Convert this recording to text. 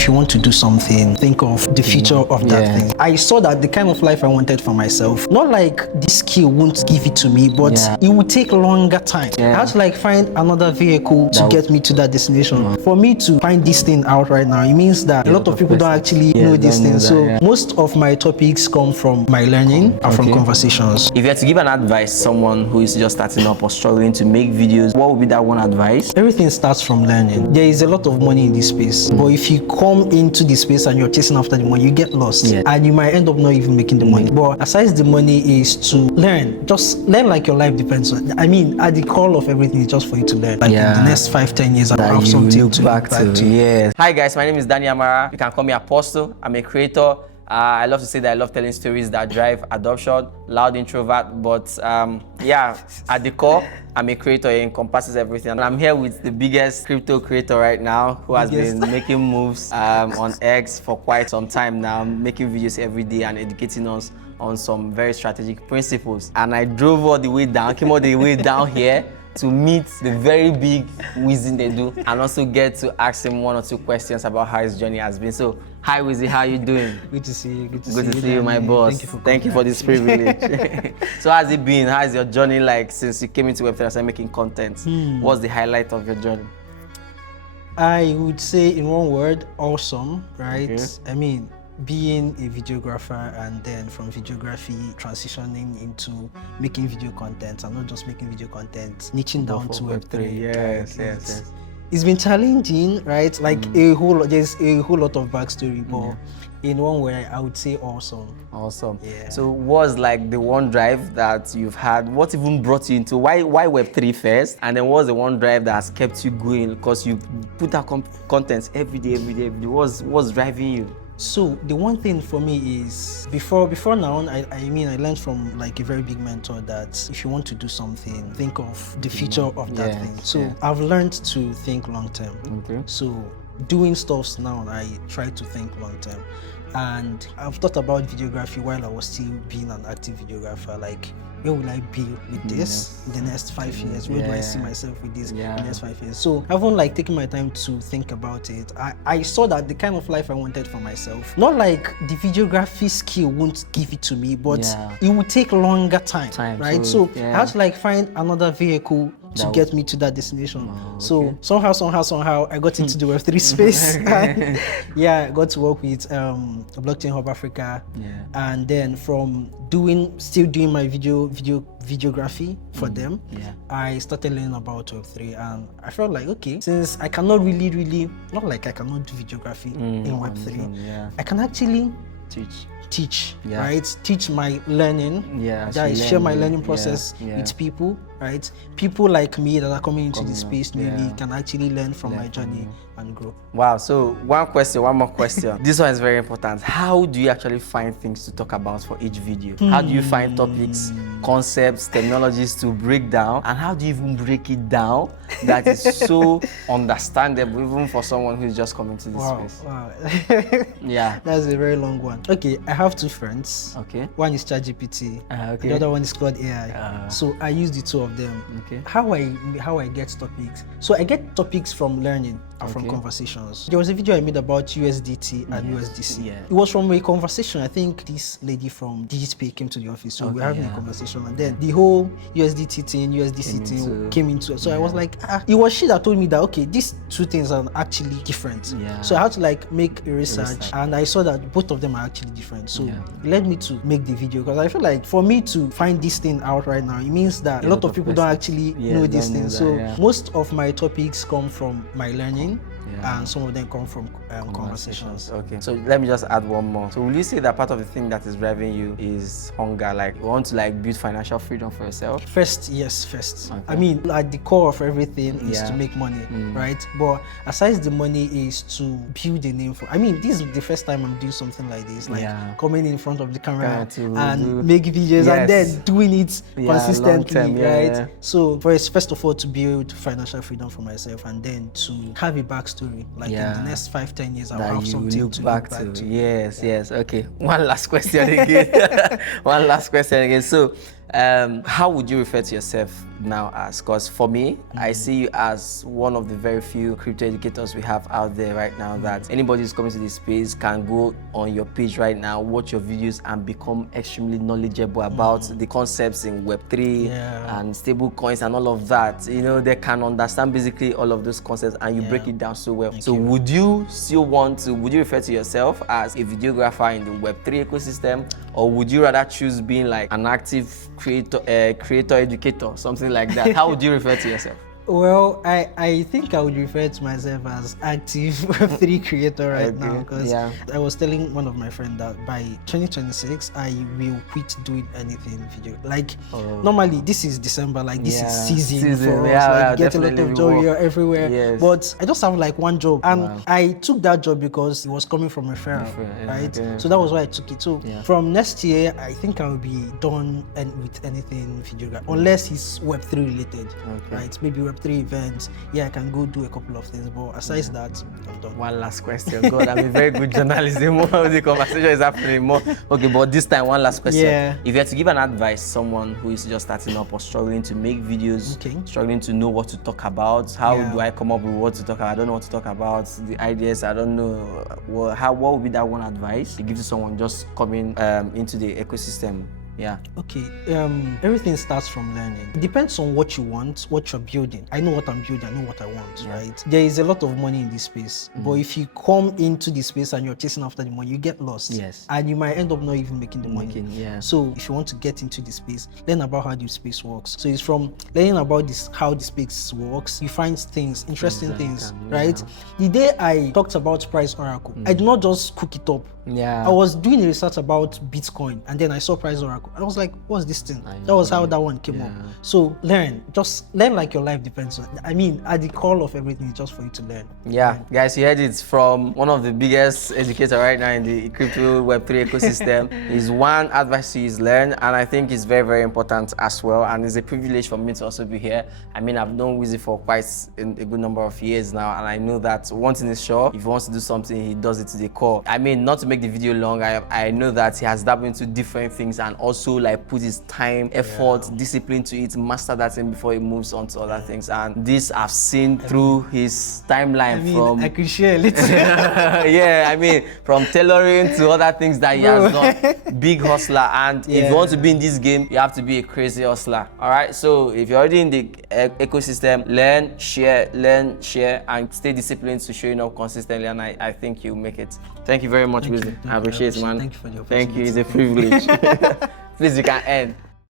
if you want to do something, think of the future of that thing. I saw that the kind of life I wanted for myself, not like this skill won't give it to me, but it will take longer time. I had to like find another vehicle to get me to that destination. For me to find this thing out right now, it means that a lot of people don't actually know this thing. So most of my topics come from my learning and from conversations. If you had to give an advice to someone who is just starting up or struggling to make videos, what would be that one advice? Everything starts from learning. There is a lot of money in this space, but if you come into this space and you're chasing after the money, you get lost and you might end up not even making the money. But aside the money is to learn. Just learn like your life depends on. I mean, at the core of everything is just for you to learn. Like in the next 5-10 years, I'll have something to look back to. Yes. Hi guys, my name is Danny Amara. You can call me Apostle. I'm a creator. I love to say that I love telling stories that drive adoption, loud introvert, but at the core, I'm a creator. It encompasses everything. And I'm here with the biggest crypto creator right now who has been making moves on X for quite some time now, making videos every day and educating us on some very strategic principles. And I drove all the way down, came all the way down here to meet the very big Wizzy they do and also get to ask him one or two questions about how his journey has been. So, hi Wizzy, how are you doing? Good to see you. Good to see you, my boss. Thank you for this privilege. So, how's it been? How's your journey like since you came into Web3 and started making content? What's the highlight of your journey? I would say in one word, awesome, right? I mean, being a videographer and then from videography transitioning into making video content and not just making video content, niching down to Web3. Yes. It's been challenging, right? Like there's a whole lot of backstory, but in one way, I would say awesome. Awesome. Yeah. So what's like the one drive that you've had? What even brought you into why Web3 first? And then what's the one drive that has kept you going? Because you put out content every day. What's driving you? So the one thing for me is before now, I mean I learned from like a very big mentor that if you want to do something, think of the future of that thing. So I've learned to think long term. So doing stuff now, I try to think long term. And I've thought about videography while I was still being an active videographer. Like, where will I be with this in the next 5 years? Where do I see myself with this in the next 5 years? So I haven't like taken my time to think about it. I saw that the kind of life I wanted for myself, not like the videography skill won't give it to me, but it will take longer time, right? So I had to like find another vehicle to get me to that destination. So somehow I got into the Web3 space. And, I got to work with Blockchain Hub Africa, and then from still doing my videography for them, I started learning about Web3, and I felt like, okay, since I cannot really not like I cannot do videography in Web3, I can actually teach, right? Teach my learning, share my learning process with people, right? People like me that are coming into this space maybe can actually learn from my journey and grow. Wow, so one more question. This one is very important. How do you actually find things to talk about for each video? How do you find topics, concepts, technologies to break down? And how do you even break it down that is so understandable even for someone who's just coming to this space? Wow. That's a very long one. Okay, I have two friends. One is ChatGPT. The other one is Claude AI. So I use the two of them. How I get topics. So I get topics from learning and from conversations. There was a video I made about USDT and USDC. It was from a conversation. I think this lady from DigiPay came to the office, so we were having a conversation, and then the whole USDT thing, USDC thing came into it. So I was like, it was she that told me that okay, these two things are actually different. So I had to like make a research, and I saw that both of them are actually different. So it led me to make the video, because I feel like for me to find this thing out right now, it means that a lot of people don't actually know this thing. So most of my topics come from my learning, and some of them come from conversations. So let me just add one more. So will you say that part of the thing that is driving you is hunger? Like you want to like build financial freedom for yourself? First. I mean, at the core of everything is to make money, right? But aside the money is to build a name for. I mean, this is the first time I'm doing something like this, like coming in front of the camera and make videos and then doing it consistently, right? So first of all, to build financial freedom for myself, and then to have a backstory. Like in the next 5-10 years, I'll have something to look back to. Yes. Okay. One last question again. So How would you refer to yourself now as? Because for me, I see you as one of the very few crypto educators we have out there right now, that anybody who's coming to this space can go on your page right now, watch your videos, and become extremely knowledgeable about the concepts in Web3 and stable coins and all of that. You know, they can understand basically all of those concepts, and you break it down so well. Thank so you. would you refer to yourself as a videographer in the Web3 ecosystem, or would you rather choose being like an active creator educator, something like that? How would you refer to yourself? Well, I think I would refer to myself as active Web3 creator right now, because I was telling one of my friends that by 2026 I will quit doing anything video. Like normally this is December, like this is season for us, like get a lot of job here everywhere. But I just have like one job, and I took that job because it was coming from referral, right? So that was why I took it. So from next year, I think I will be done with anything video, unless it's Web3 related, right? Maybe Web3 events, I can go do a couple of things, but aside that, I'm done. One last question. God, I'm a very good journalist. The more the conversation is happening, more. Okay, but this time, one last question. If you had to give an advice to someone who is just starting up or struggling to make videos, struggling to know what to talk about, how do I come up with what to talk about? I don't know what to talk about, the ideas, I don't know. What would be that one advice you give to someone just coming into the ecosystem? Okay, everything starts from learning. It depends on what you want, what you're building. I know what I'm building, I know what I want, right? There is a lot of money in this space, but if you come into this space and you're chasing after the money, you get lost. And you might end up not even making the money. So if you want to get into this space, learn about how the space works. So it's from learning about how the space works, you find things, interesting things, right? The day I talked about Price Oracle, I did not just cook it up. I was doing research about Bitcoin, and then I saw Price Oracle. I was like, what's this thing? That was how that one came up. So just learn like your life depends on it. I mean, at the core of everything is just for you to learn. Guys, you heard it from one of the biggest educators right now in the crypto Web3 ecosystem. His one advice is learn, and I think it's very, very important as well. And it's a privilege for me to also be here. I mean, I've known Wizzy for quite a good number of years now, and I know that once in his show, if he wants to do something, he does it to the core. I mean, not to make the video long, I know that he has dabbled into different things and also like put his time, effort, discipline to it, master that thing before he moves on to other things. And this I've seen through his timeline. From I could share a little. I mean, from tailoring to other things that he has done. Big hustler, and if you want to be in this game, you have to be a crazy hustler. All right, so if you're already in the ecosystem, learn, share, and stay disciplined to showing up consistently, and I think you'll make it. Thank you very much, Wizzy. I appreciate it, man. Thank you for the opportunity. Thank you, it's a privilege. Please, you can end.